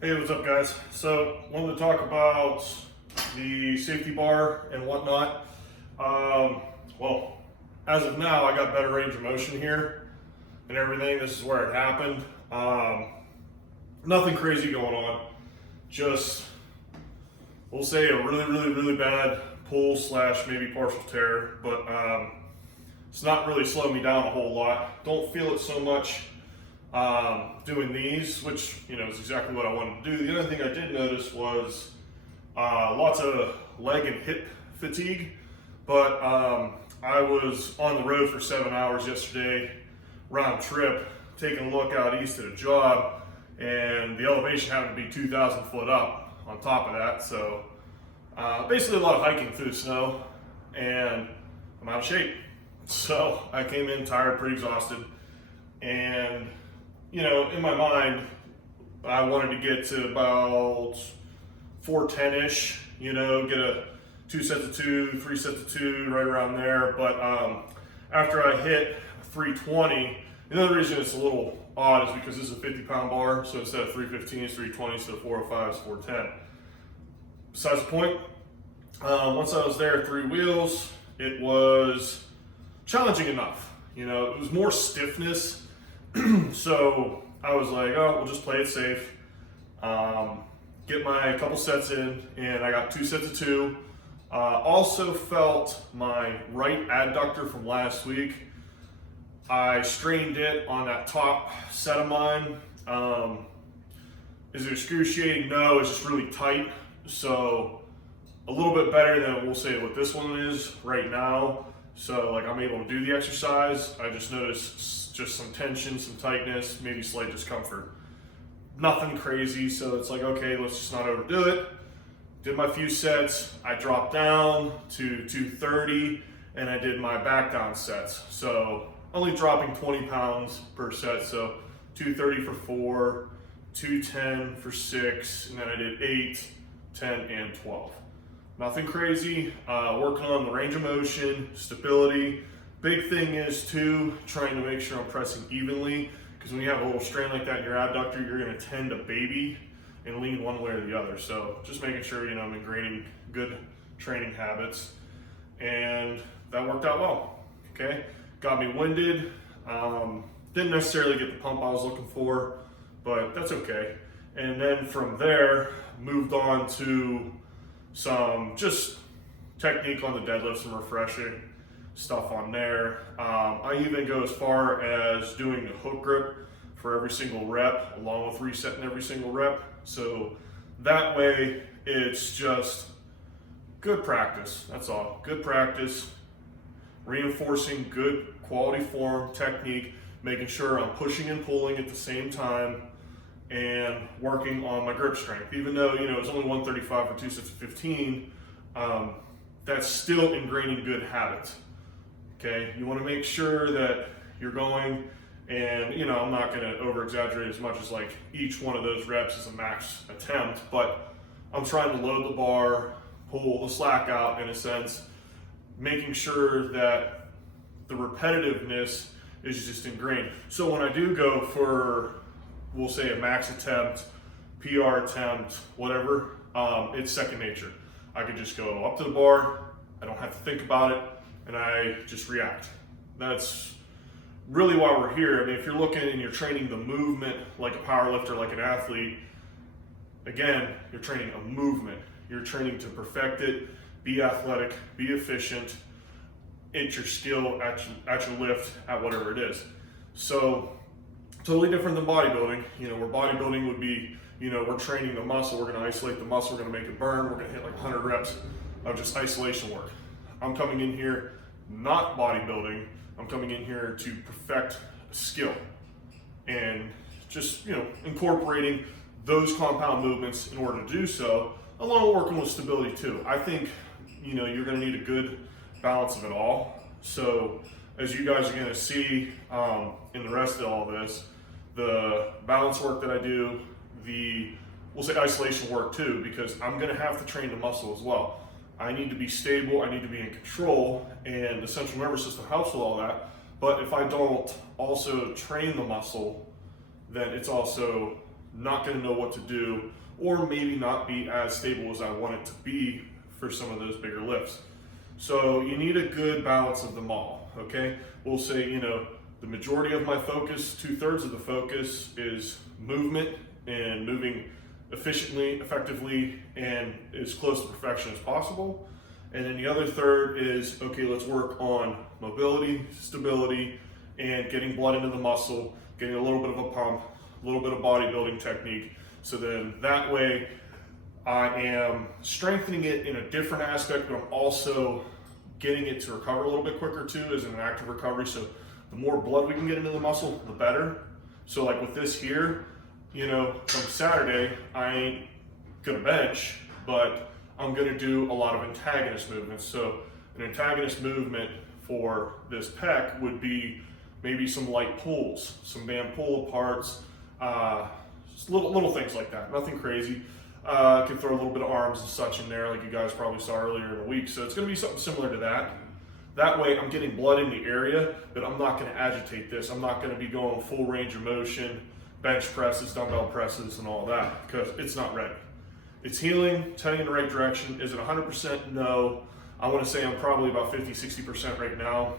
Hey, what's up, guys? So, wanted to talk about the safety bar and whatnot. Well, as of now, I got better range of motion here and everything. This is where it happened. Nothing crazy going on. Just, we'll say a really bad pull slash maybe partial tear, but it's not really slowing me down a whole lot. Don't feel it so much doing these, which is exactly what I wanted to do. The other thing I did notice was lots of leg and hip fatigue, but I was on the road for 7 hours yesterday, round trip, taking a look out east at a job, and the elevation happened to be 2,000 foot up on top of that. So basically a lot of hiking through the snow, and I'm out of shape. So I came in tired, pretty exhausted, and in my mind, I wanted to get to about 410-ish, get a 2 sets of 2, 3 sets of 2, right around there. But after I hit 320, the other reason it's a little odd is because this is a 50-pound bar, so instead of 315, it's 320, instead of 405, it's 410. Besides the point, once I was there, 3 wheels, it was challenging enough. It was more stiffness. So I was like, oh, we'll just play it safe. Get my couple sets in, and I got 2 sets of 2. Also felt my right adductor from last week. I strained it on that top set of mine. Is it excruciating? No, it's just really tight. So a little bit better than we'll say what this one is right now. So like I'm able to do the exercise. I just noticed just some tension, some tightness, maybe slight discomfort. Nothing crazy, so it's like, okay, let's just not overdo it. Did my few sets, I dropped down to 230, and I did my back down sets. So only dropping 20 pounds per set, so 230 for 4, 210 for 6, and then I did 8, 10, and 12. Nothing crazy, working on the range of motion, stability. Big thing is too, trying to make sure I'm pressing evenly, because when you have a little strain like that in your abductor, you're gonna tend to baby and lean one way or the other. So just making sure, I'm ingraining good training habits, and that worked out well, okay? Got me winded, didn't necessarily get the pump I was looking for, but that's okay. And then from there, moved on to some just technique on the deadlift, some refreshing stuff on there. I even go as far as doing the hook grip for every single rep, along with resetting every single rep. So that way it's just good practice, that's all. Good practice, reinforcing good quality form, technique, making sure I'm pushing and pulling at the same time, and working on my grip strength. Even though, it's only 135 for 2 sets of 15, that's still ingraining good habits. Okay, you want to make sure that you're going, and I'm not going to over exaggerate as much as like each one of those reps is a max attempt, but I'm trying to load the bar, pull the slack out in a sense, making sure that the repetitiveness is just ingrained. So when I do go for, we'll say, a max attempt, PR attempt, whatever, it's second nature. I could just go up to the bar, I don't have to think about it, and I just react. That's really why we're here. I mean, if you're looking and you're training the movement like a power lifter, like an athlete, again, you're training a movement. You're training to perfect it, be athletic, be efficient, at your skill, at your lift, at whatever it is. So, totally different than bodybuilding. Where bodybuilding would be, we're training the muscle, we're gonna isolate the muscle, we're gonna make it burn, we're gonna hit like 100 reps of just isolation work. I'm coming in here not bodybuilding, I'm coming in here to perfect skill, and just incorporating those compound movements in order to do so, along with working with stability too. I think you're going to need a good balance of it all. So as you guys are going to see in the rest of all this, the balance work that I do, we'll say isolation work too, because I'm going to have to train the muscle as well. I need to be stable, I need to be in control, and the central nervous system helps with all that. But if I don't also train the muscle, then it's also not going to know what to do, or maybe not be as stable as I want it to be for some of those bigger lifts. So you need a good balance of them all, okay? We'll say, the majority of my focus, 2/3 of the focus is movement and moving efficiently, effectively, and as close to perfection as possible. And then the other third is, okay, let's work on mobility, stability, and getting blood into the muscle, getting a little bit of a pump, a little bit of bodybuilding technique. So then that way I am strengthening it in a different aspect, but I'm also getting it to recover a little bit quicker too, as an active recovery. So the more blood we can get into the muscle, the better. So like with this here, from Saturday, I ain't gonna bench, but I'm gonna do a lot of antagonist movements. So an antagonist movement for this pec would be maybe some light pulls, some band pull aparts, just little things like that, nothing crazy. I can throw a little bit of arms and such in there like you guys probably saw earlier in the week. So it's gonna be something similar to that. That way I'm getting blood in the area, but I'm not gonna agitate this. I'm not gonna be going full range of motion, bench presses, dumbbell presses, and all that, because it's not ready. It's healing, it's heading in the right direction. Is it 100%? No. I wanna say I'm probably about 50-60% right now,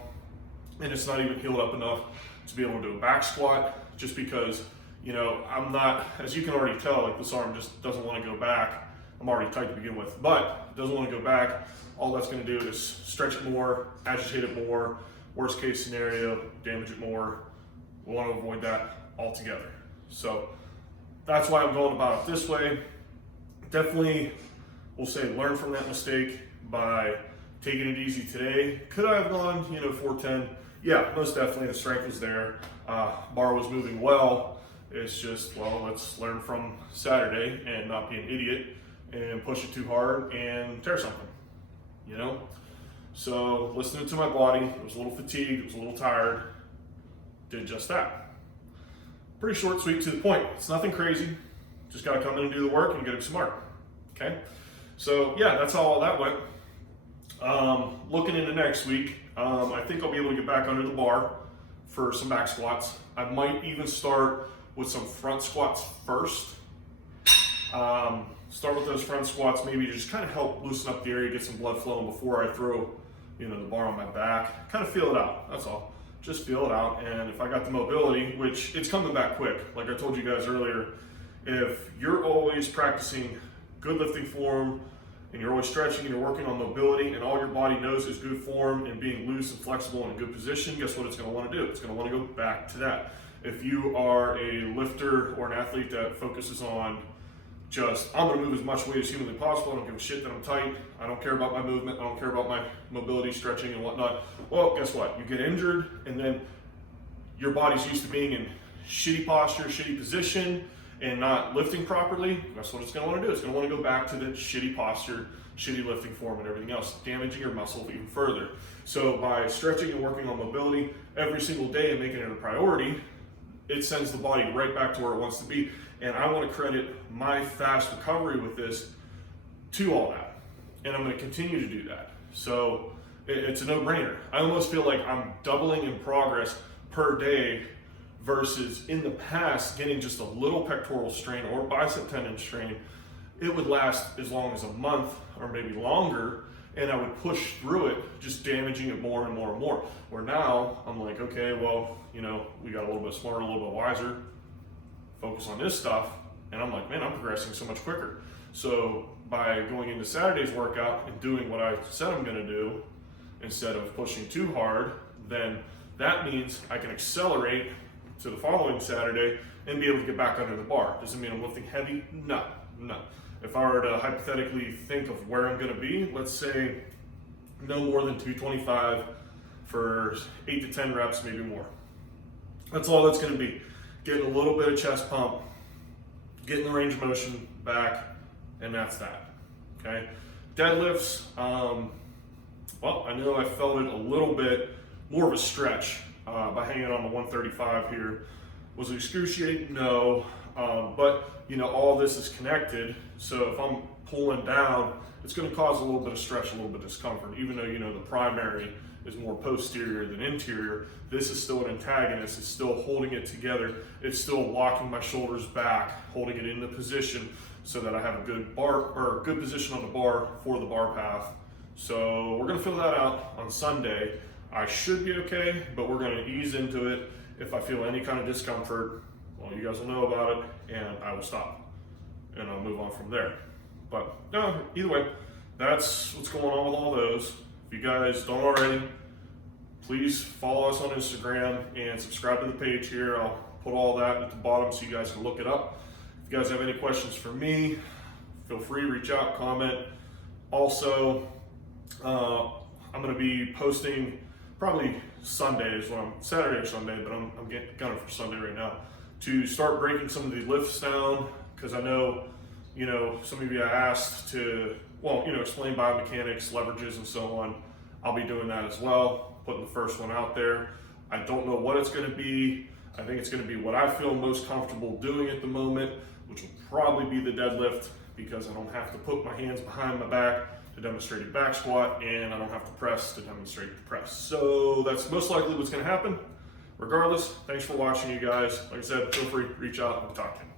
and it's not even healed up enough to be able to do a back squat, just because, I'm not, as you can already tell, like this arm just doesn't wanna go back. I'm already tight to begin with, but it doesn't wanna go back. All that's gonna do is stretch it more, agitate it more, worst case scenario, damage it more. We wanna avoid that altogether. So that's why I'm going about it this way. Definitely, we'll say learn from that mistake by taking it easy today. Could I have gone, 410? Yeah, most definitely the strength was there. Bar was moving well. It's just, let's learn from Saturday and not be an idiot and push it too hard and tear something, So listening to my body, it was a little fatigued, it was a little tired, did just that. Pretty short, sweet, to the point. It's nothing crazy. Just gotta come in and do the work and get it smart, okay? So yeah, that's how all that went. Looking into next week, I think I'll be able to get back under the bar for some back squats. I might even start with some front squats first. Start with those front squats, maybe to just kind of help loosen up the area, get some blood flowing before I throw, the bar on my back. Kind of feel it out, that's all. Just feel it out, and if I got the mobility, which it's coming back quick, like I told you guys earlier, if you're always practicing good lifting form, and you're always stretching and you're working on mobility, and all your body knows is good form and being loose and flexible in a good position, guess what it's gonna wanna do? It's gonna wanna go back to that. If you are a lifter or an athlete that focuses on I'm gonna move as much weight as humanly possible, I don't give a shit that I'm tight, I don't care about my movement, I don't care about my mobility, stretching and whatnot, well, guess what? You get injured, and then your body's used to being in shitty posture, shitty position, and not lifting properly. That's what it's gonna wanna do. It's gonna wanna go back to the shitty posture, shitty lifting form, and everything else, damaging your muscle even further. So by stretching and working on mobility every single day and making it a priority, it sends the body right back to where it wants to be. And I want to credit my fast recovery with this to all that. And I'm going to continue to do that. So it's a no-brainer. I almost feel like I'm doubling in progress per day versus in the past getting just a little pectoral strain or bicep tendon strain. It would last as long as a month or maybe longer, and I would push through it, just damaging it more and more and more. Where now I'm like, okay, we got a little bit smarter, a little bit wiser, focus on this stuff, and I'm like, man, I'm progressing so much quicker. So by going into Saturday's workout and doing what I said I'm gonna do, instead of pushing too hard, then that means I can accelerate to the following Saturday and be able to get back under the bar. Does it mean I'm lifting heavy? No. If I were to hypothetically think of where I'm gonna be, let's say no more than 225 for 8 to 10 reps, maybe more. That's all that's gonna be. Getting a little bit of chest pump, getting the range of motion back, and that's that, okay? Deadlifts, I know I felt it a little bit more of a stretch by hanging on the 135 here. Was it excruciating? No, but all this is connected, so if I'm pulling down, it's gonna cause a little bit of stretch, a little bit of discomfort, even though the primary is more posterior than interior. This is still an antagonist. It's still holding it together. It's still locking my shoulders back, holding it into position so that I have a good bar or good position on the bar for the bar path. So we're gonna fill that out on Sunday. I should be okay, but we're gonna ease into it. If I feel any kind of discomfort, well, you guys will know about it, and I will stop, and I'll move on from there. But no, either way, that's what's going on with all those. If you guys don't already, please follow us on Instagram and subscribe to the page here. I'll put all that at the bottom so you guys can look it up. If you guys have any questions for me, feel free to reach out, comment. Also, I'm going to be posting probably Sundays, Saturday or Sunday, but I'm getting gunning for Sunday right now, to start breaking some of these lifts down, because I know, some of you asked to, explain biomechanics, leverages, and so on. I'll be doing that as well, putting the first one out there. I don't know what it's going to be. I think it's going to be what I feel most comfortable doing at the moment, which will probably be the deadlift, because I don't have to put my hands behind my back to demonstrate a back squat, and I don't have to press to demonstrate the press. So that's most likely what's going to happen. Regardless, thanks for watching, you guys. Like I said, feel free to reach out and we'll talk to you.